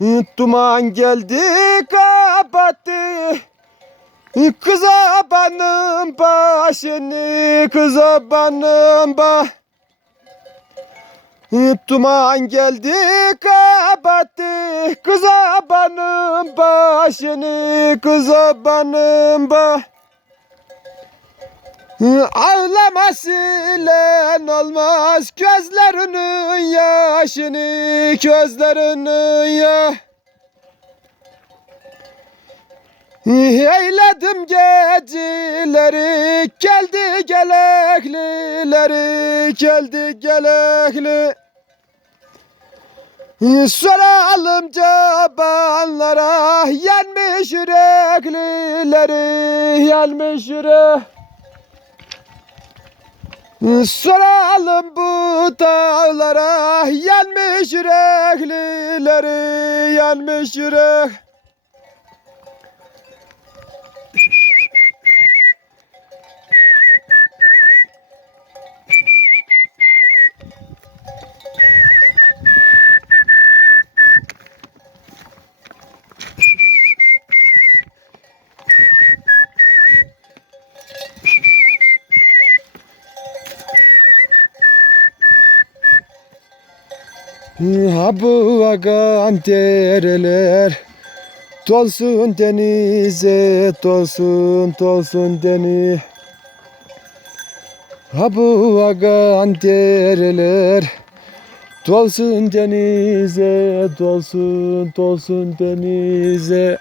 Duman geldi kapattı. Kıza benim başını Kıza benim ba Duman geldi kapattı. Kıza benim başını Kıza benim ba Ağlamasıyla olmaz gözlerinin yaşını gözlerinin ya. Eyledim geceleri geldi geleklileri geldi gelekli. Soralım cabanlara yanmış yüreklileri yanmış yürek. Soralım bu dağlara yanmış yüreklileri yanmış yürek. Ha bu agan dereler Dolsun denize dolsun dolsun deniz Ha bu agan dereler Dolsun denize dolsun dolsun denize.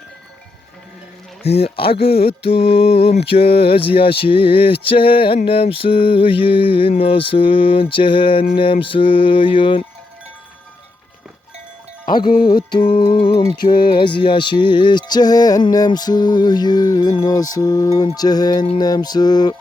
Akıttım gözyaşı cehennem suyun olsun cehennem suyun Akıttım gözyaşı cehennem suyun olsun cehennem su